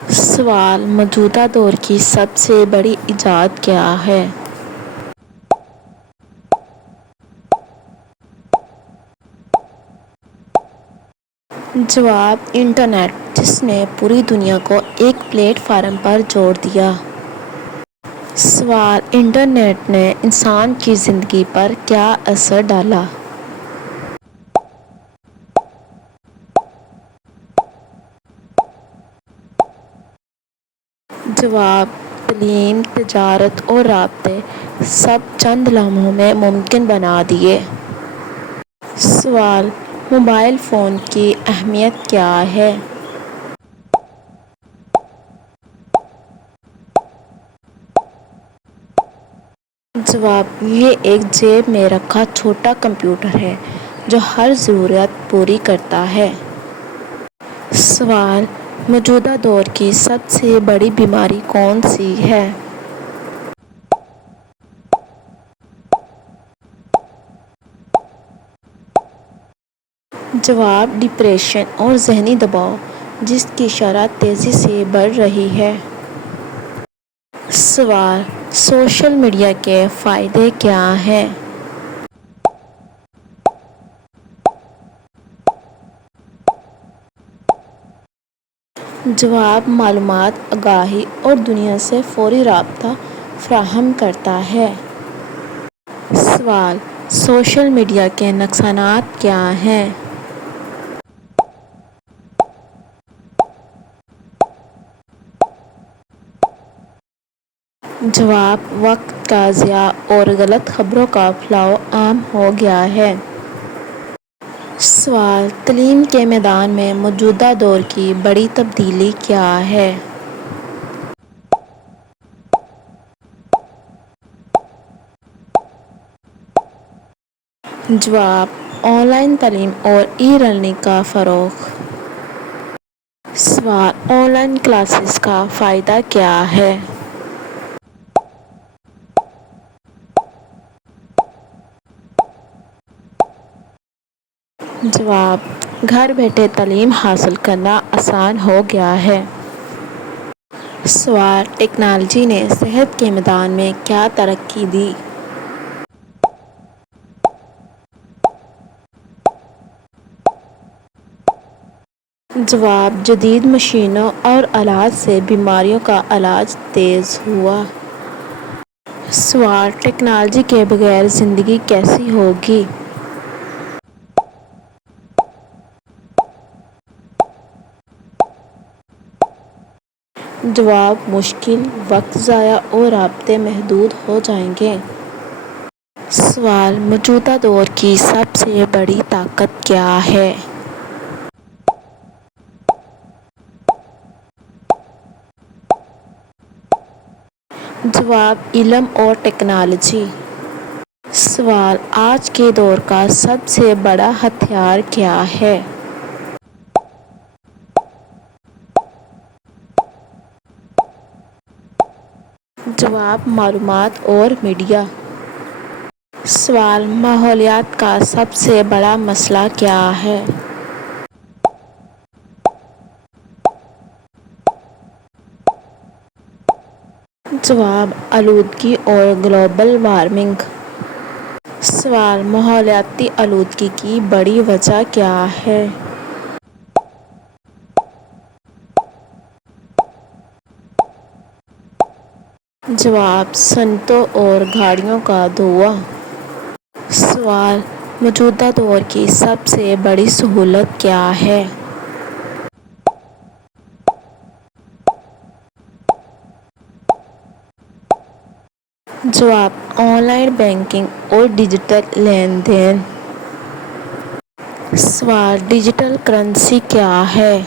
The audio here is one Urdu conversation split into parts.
سوال: موجودہ دور کی سب سے بڑی ایجاد کیا ہے؟ جواب: انٹرنیٹ، جس نے پوری دنیا کو ایک پلیٹ فارم پر جوڑ دیا۔ سوال: انٹرنیٹ نے انسان کی زندگی پر کیا اثر ڈالا؟ جواب: تعلیم، تجارت اور رابطے سب چند لمحوں میں ممکن بنا دیے۔ سوال: موبائل فون کی اہمیت کیا ہے؟ جواب: یہ ایک جیب میں رکھا چھوٹا کمپیوٹر ہے جو ہر ضرورت پوری کرتا ہے۔ سوال: موجودہ دور کی سب سے بڑی بیماری کون سی ہے؟ جواب: ڈپریشن اور ذہنی دباؤ، جس کی شرح تیزی سے بڑھ رہی ہے۔ سوال: سوشل میڈیا کے فائدے کیا ہیں؟ جواب: معلومات، آگاہی اور دنیا سے فوری رابطہ فراہم کرتا ہے۔ سوال: سوشل میڈیا کے نقصانات کیا ہیں؟ جواب: وقت کا ضیاع اور غلط خبروں کا پھیلاؤ عام ہو گیا ہے۔ سوال: تعلیم کے میدان میں موجودہ دور کی بڑی تبدیلی کیا ہے؟ جواب: آن لائن تعلیم اور ای لرننگ کا فروغ۔ سوال: آن لائن کلاسز کا فائدہ کیا ہے؟ جواب: گھر بیٹھے تعلیم حاصل کرنا آسان ہو گیا ہے۔ سوال: ٹیکنالوجی نے صحت کے میدان میں کیا ترقی دی؟ جواب: جدید مشینوں اور آلات سے بیماریوں کا علاج تیز ہوا۔ سوال: ٹیکنالوجی کے بغیر زندگی کیسی ہوگی؟ جواب: مشکل، وقت ضائع اور رابطے محدود ہو جائیں گے۔ سوال: موجودہ دور کی سب سے بڑی طاقت کیا ہے؟ جواب: علم اور ٹیکنالوجی۔ سوال: آج کے دور کا سب سے بڑا ہتھیار کیا ہے؟ جواب: معلومات اور میڈیا۔ سوال: ماحولیات کا سب سے بڑا مسئلہ کیا ہے؟ جواب: آلودگی اور گلوبل وارمنگ۔ سوال: ماحولیاتی آلودگی کی بڑی وجہ کیا ہے؟ جواب: صنعتوں اور گاڑیوں کا دھواں۔ سوال: موجودہ دور کی سب سے بڑی سہولت کیا ہے؟ جواب: آن لائن بینکنگ اور ڈیجیٹل لین دین۔ سوال: ڈیجیٹل کرنسی کیا ہے؟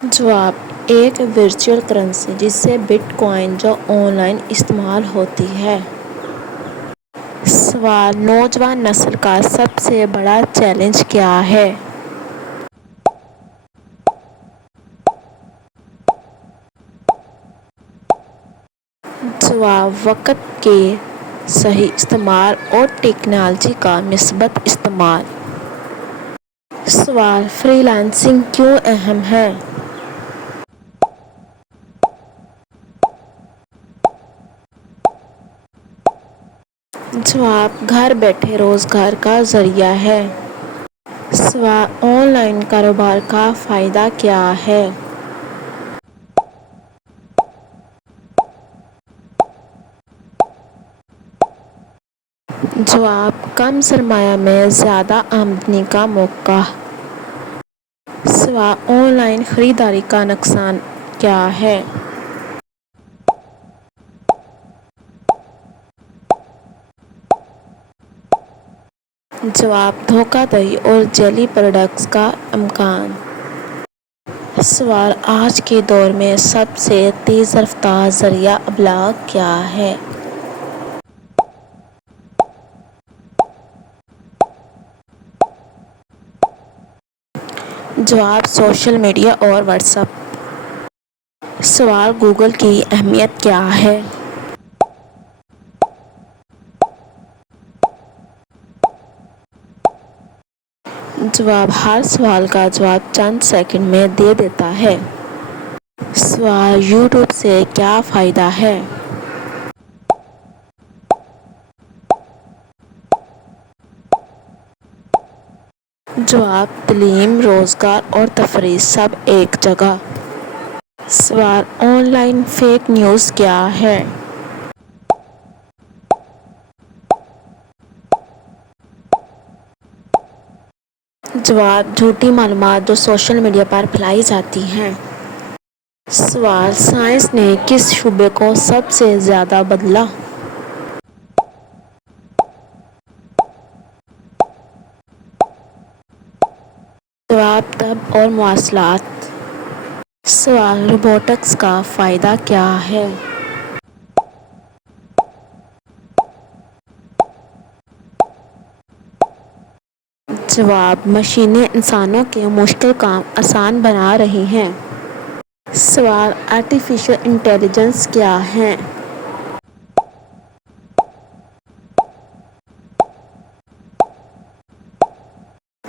جواب: ایک ورچوئل کرنسی جسے بٹ کوائن جو آن لائن استعمال ہوتی ہے۔ سوال: نوجوان نسل کا سب سے بڑا چیلنج کیا ہے؟ جواب: وقت کی صحیح استعمال اور ٹیکنالوجی کا مثبت استعمال۔ سوال، فری لانسنگ کیوں اہم ہے؟ جواب، گھر بیٹھے روزگار کا ذریعہ ہے۔ سوال، آن لائن کاروبار کا فائدہ کیا ہے؟ جواب، کم سرمایہ میں زیادہ آمدنی کا موقع۔ سوال، آن لائن خریداری کا نقصان کیا ہے؟ جواب، دھوکہ دہی اور جعلی پروڈکٹس کا امکان۔ سوال، آج کے دور میں سب سے تیز رفتار ذریعہ ابلاغ کیا ہے؟ جواب، سوشل میڈیا اور واٹس ایپ۔ سوال، گوگل کی اہمیت کیا ہے؟ جواب، ہر سوال کا جواب چند سیکنڈ میں دے دیتا ہے۔ سوال، یوٹیوب سے کیا فائدہ ہے؟ جواب، تعلیم، روزگار اور تفریح سب ایک جگہ۔ سوال، آن لائن فیک نیوز کیا ہے؟ جواب، جھوٹی معلومات جو سوشل میڈیا پر پھیلائی جاتی ہیں۔ سوال، سائنس نے کس شعبے کو سب سے زیادہ بدلا؟ جواب، طب اور مواصلات۔ سوال، روبوٹکس کا فائدہ کیا ہے؟ جواب، مشینیں انسانوں کے مشکل کام آسان بنا رہی ہیں۔ سوال، آرٹیفیشل انٹیلیجنس کیا ہے؟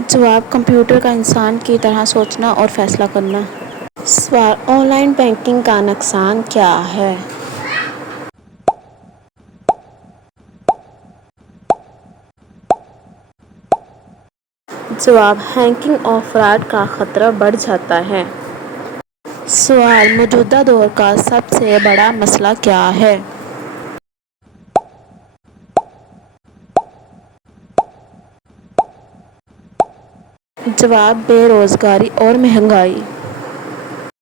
جواب، کمپیوٹر کا انسان کی طرح سوچنا اور فیصلہ کرنا۔ سوال، آن لائن بینکنگ کا نقصان کیا ہے؟ جواب، ہیکنگ اور فراڈ کا خطرہ بڑھ جاتا ہے۔ سوال، موجودہ دور کا سب سے بڑا مسئلہ کیا ہے؟ جواب، بے روزگاری اور مہنگائی۔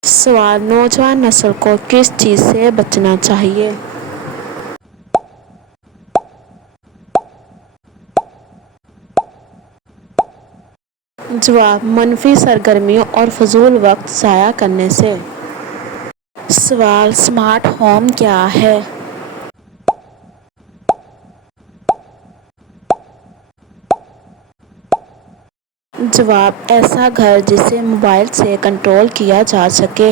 سوال، نوجوان نسل کو کس چیز سے بچنا چاہیے؟ جواب، منفی سرگرمیوں اور فضول وقت ضائع کرنے سے۔ سوال، اسمارٹ ہوم کیا ہے؟ جواب، ایسا گھر جسے موبائل سے کنٹرول کیا جا سکے۔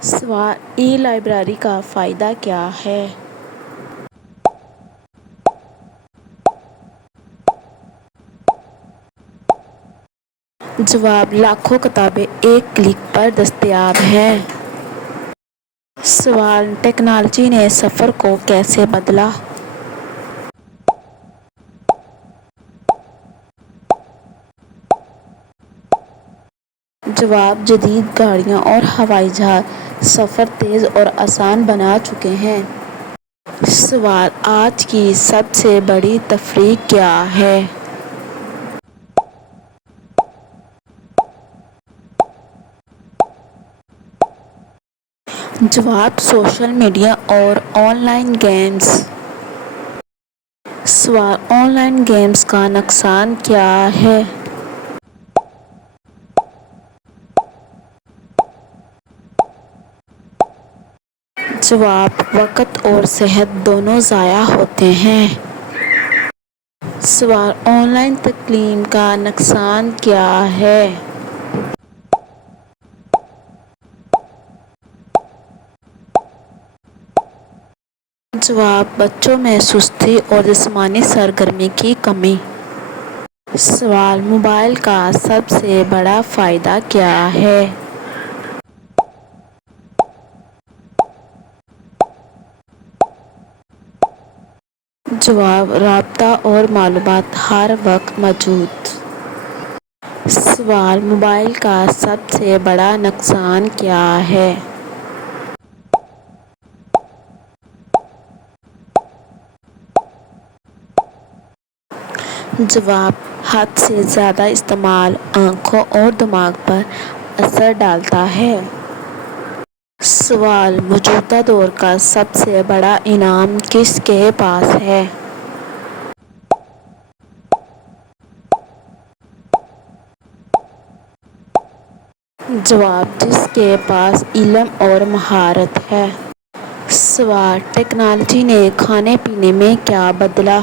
سوال، ای لائبریری کا فائدہ کیا ہے؟ جواب، لاکھوں کتابیں ایک کلک پر دستیاب ہیں۔ سوال، ٹیکنالوجی نے سفر کو کیسے بدلا؟ جواب، جدید گاڑیاں اور ہوائی جہاز سفر تیز اور آسان بنا چکے ہیں۔ سوال، آج کی سب سے بڑی تفریح کیا ہے؟ جواب، سوشل میڈیا اور آن لائن گیمز۔ سوال، آن لائن گیمز کا نقصان کیا ہے؟ جواب، وقت اور صحت دونوں ضائع ہوتے ہیں۔ سوال، آن لائن تعلیم کا نقصان کیا ہے؟ جواب: بچوں میں سستی اور جسمانی سرگرمی کی کمی۔ سوال: موبائل کا سب سے بڑا فائدہ کیا ہے؟ جواب: رابطہ اور معلومات ہر وقت موجود۔ سوال: موبائل کا سب سے بڑا نقصان کیا ہے؟ جواب: حد سے زیادہ استعمال آنکھوں اور دماغ پر اثر ڈالتا ہے۔ سوال: موجودہ دور کا سب سے بڑا انعام کس کے پاس ہے؟ جواب: جس کے پاس علم اور مہارت ہے۔ سوال: ٹیکنالوجی نے کھانے پینے میں کیا بدلا؟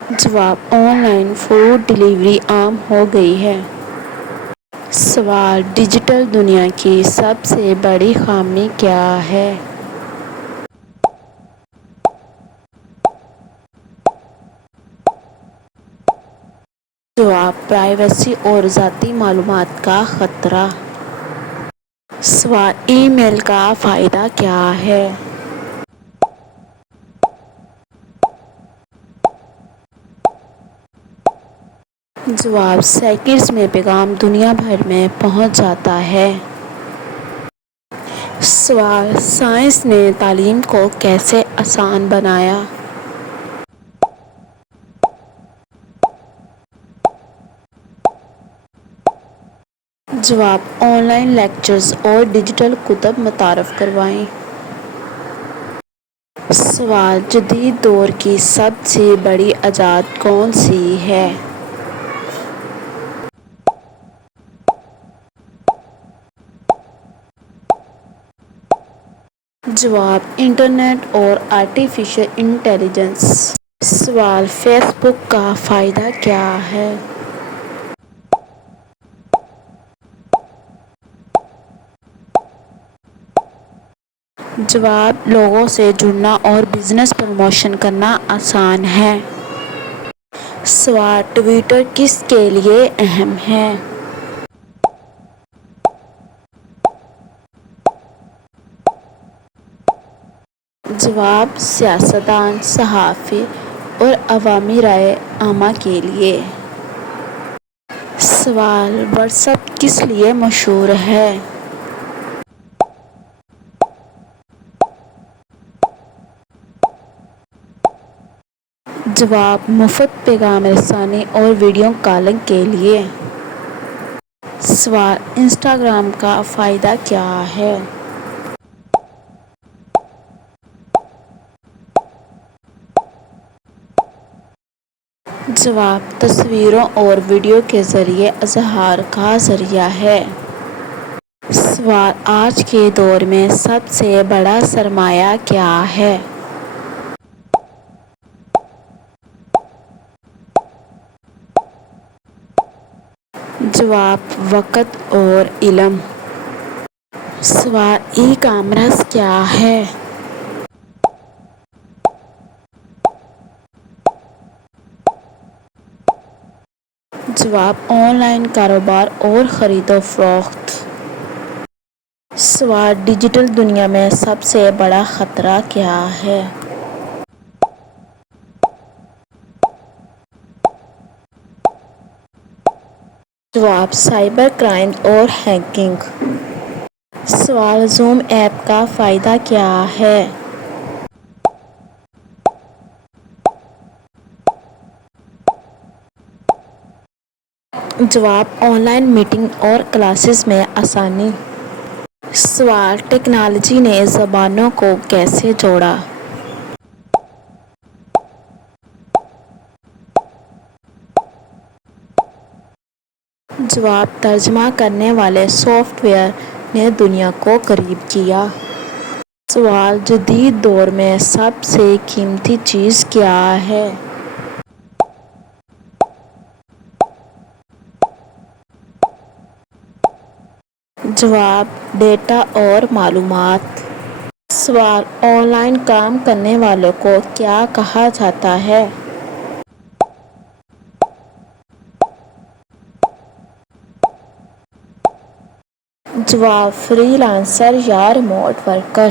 جواب: آن لائن فوڈ ڈیلیوری عام ہو گئی ہے۔ سوال: ڈیجیٹل دنیا کی سب سے بڑی خامی کیا ہے؟ جواب: پرائیویسی اور ذاتی معلومات کا خطرہ۔ سوال: ای میل کا فائدہ کیا ہے؟ جواب: سیکنڈز میں پیغام دنیا بھر میں پہنچ جاتا ہے۔ سوال: سائنس نے تعلیم کو کیسے آسان بنایا؟ جواب: آن لائن لیکچرز اور ڈیجیٹل کتب متعارف کروائیں۔ سوال: جدید دور کی سب سے بڑی ایجاد کون سی ہے؟ جواب: انٹرنیٹ اور آرٹیفیشل انٹیلیجنس۔ سوال: فیس بک کا فائدہ کیا ہے؟ جواب: لوگوں سے جڑنا اور بزنس پروموشن کرنا آسان ہے۔ سوال: ٹویٹر کس کے لیے اہم ہے؟ جواب: سیاستدان، صحافی اور عوامی رائے عامہ کے لیے۔ سوال: واٹس ایپ کس لیے مشہور ہے؟ جواب: مفت پیغام رسانی اور ویڈیو کالنگ کے لیے۔ سوال: انسٹاگرام کا فائدہ کیا ہے؟ جواب: تصویروں اور ویڈیو کے ذریعے اظہار کا ذریعہ ہے۔ سوال: آج کے دور میں سب سے بڑا سرمایہ کیا ہے؟ جواب: وقت اور علم۔ سوال: ای کامرس کیا ہے؟ جواب: آن لائن کاروبار اور خرید و فروخت۔ سوال: ڈیجیٹل دنیا میں سب سے بڑا خطرہ کیا ہے؟ جواب: سائبر کرائم اور ہیکنگ۔ سوال: زوم ایپ کا فائدہ کیا ہے؟ جواب: آن لائن میٹنگ اور کلاسز میں آسانی۔ سوال: ٹیکنالوجی نے زبانوں کو کیسے جوڑا؟ جواب: ترجمہ کرنے والے سافٹ ویئر نے دنیا کو قریب کیا۔ سوال: جدید دور میں سب سے قیمتی چیز کیا ہے؟ جواب: ڈیٹا اور معلومات۔ سوال: آن لائن کام کرنے والوں کو کیا کہا جاتا ہے؟ جواب: فری لانسر یا ریموٹ ورکر۔